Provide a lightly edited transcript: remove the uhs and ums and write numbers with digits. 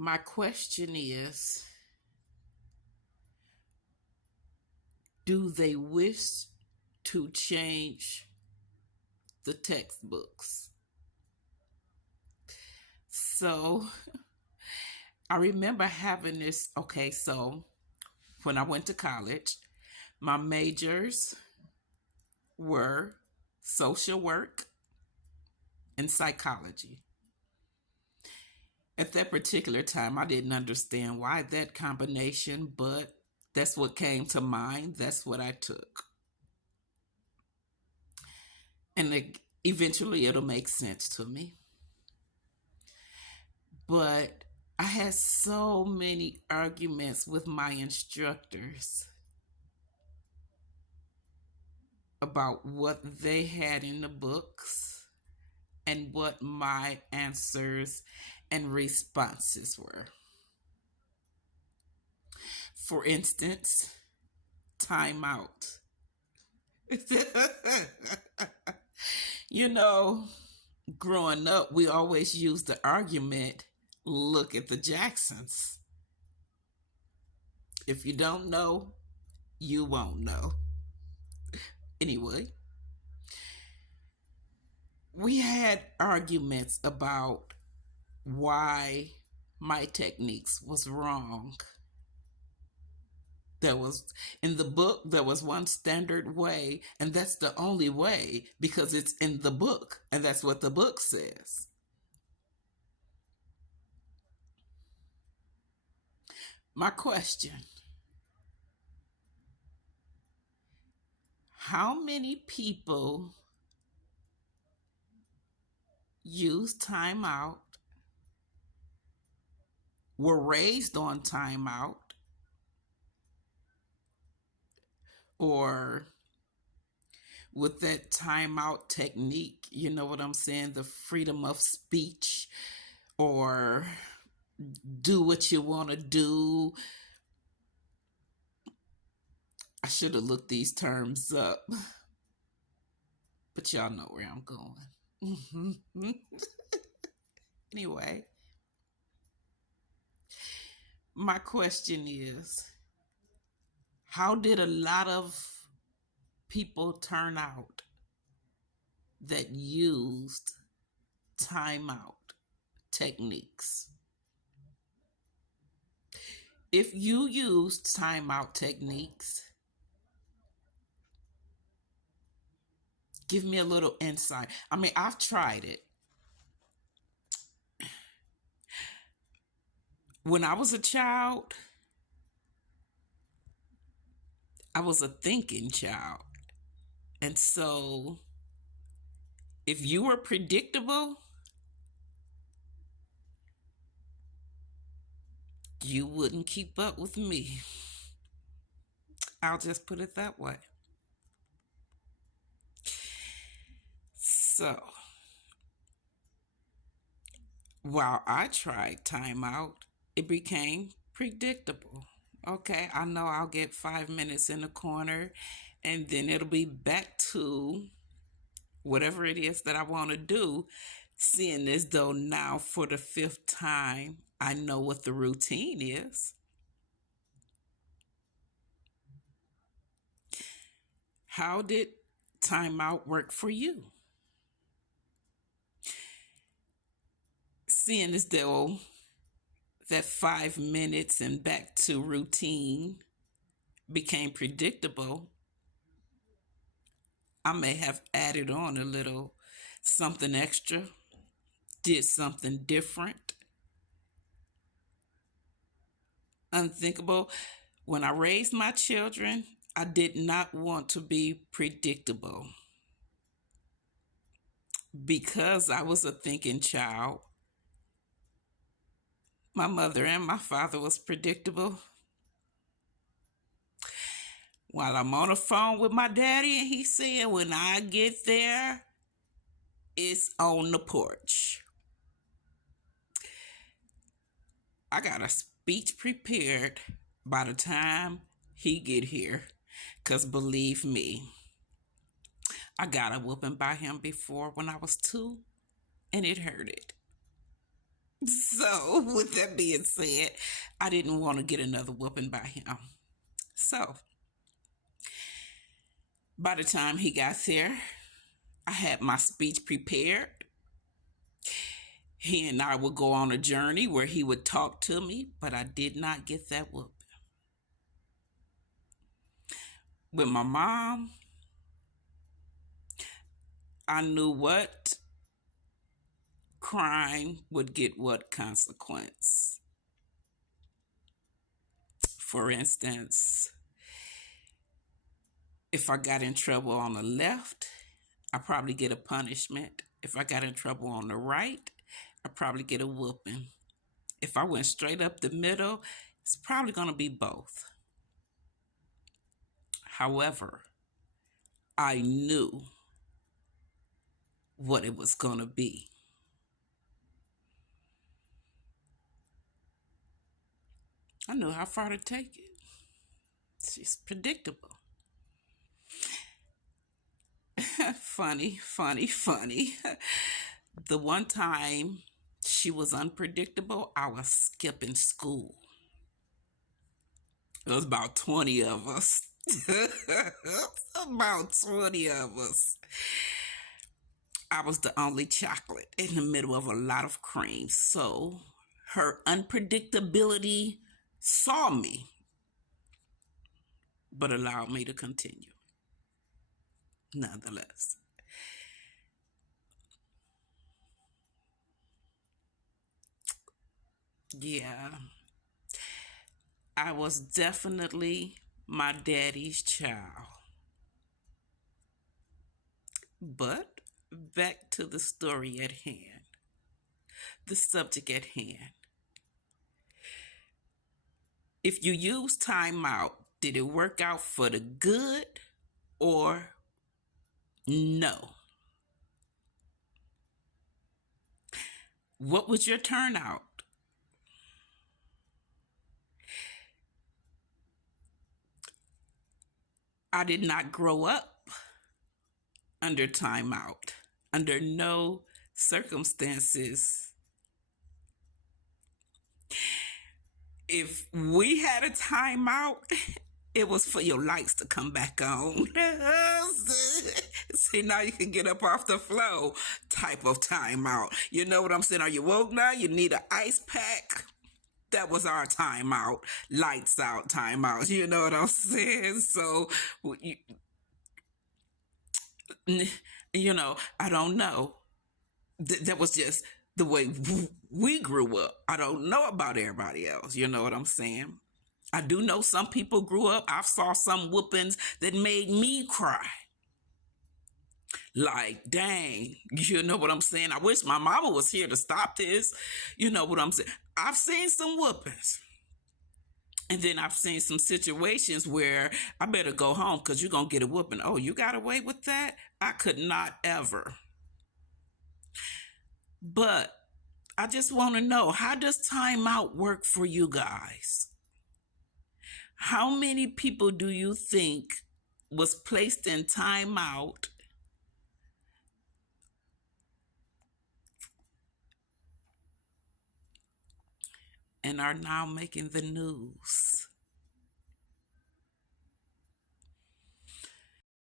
My question is, do they wish to change the textbooks? So I remember having this. Okay, so when I went to college, my majors were social work and psychology. At that particular time, I didn't understand why that combination, but that's what came to mind. That's what I took. And eventually it'll make sense to me. But I had so many arguments with my instructors about what they had in the books and what my answers and responses were. For instance, timeout. You know, growing up, we always used the argument, look at the Jacksons. If you don't know, you won't know. Anyway, we had arguments about why my techniques was wrong. There was in the book, there was one standard way, and that's the only way because it's in the book, and that's what the book says. My question: how many people use timeout, were raised on timeout, or with that timeout technique, you know what I'm saying? The freedom of speech, or do what you want to do. I should have looked these terms up, but y'all know where I'm going. Anyway, my question is, how did a lot of people turn out that used timeout techniques? If you used timeout techniques, give me a little insight. I mean, I've tried it. When I was a child, I was a thinking child. And so if you were predictable, you wouldn't keep up with me. I'll just put it that way. So while I tried timeout, it became predictable. Okay, I know I'll get 5 minutes in the corner and then it'll be back to whatever it is that I want to do, seeing as though now for the fifth time, I know what the routine is. How did timeout work for you? Seeing as though that 5 minutes and back to routine became predictable, I may have added on a little something extra, did something different. Unthinkable. When I raised my children, I did not want to be predictable. Because I was a thinking child, my mother and my father was predictable. While I'm on the phone with my daddy and he said, when I get there, it's on the porch. I got a speech prepared by the time he get here. Because believe me, I got a whooping by him before when I was 2 and it hurted. So, with that being said, I didn't want to get another whooping by him. So, by the time he got there, I had my speech prepared. He and I would go on a journey where he would talk to me, but I did not get that whooping. With my mom, I knew what crime would get what consequence. For instance, if I got in trouble on the left, I probably get a punishment. If I got in trouble on the right, I probably get a whooping. If I went straight up the middle, it's probably going to be both. However, I knew what it was going to be. I knew how far to take it. It's just predictable. Funny, funny, funny. The one time she was unpredictable, I was skipping school. It was about 20 of us. About 20 of us. I was the only chocolate in the middle of a lot of cream. So her unpredictability saw me, but allowed me to continue nonetheless. Yeah, I was definitely my daddy's child. But back to the story at hand, the subject at hand. If you use timeout, did it work out for the good or no? What was your turnout? I did not grow up under timeout. Under no circumstances. If we had a timeout, it was for your lights to come back on. See, now you can get up off the floor type of timeout. You know what I'm saying? Are you woke now? You need an ice pack? That was our timeout. Lights out timeout. You know what I'm saying? So, I don't know. That was just the way we grew up. I don't know about everybody else. You know what I'm saying? I do know some people grew up. I saw some whoopings that made me cry. Like, dang, you know what I'm saying? I wish my mama was here to stop this. You know what I'm saying? I've seen some whoopings. And then I've seen some situations where I better go home because you're going to get a whooping. Oh, you got away with that? I could not ever. But I just want to know, how does timeout work for you guys? How many people do you think was placed in timeout and are now making the news?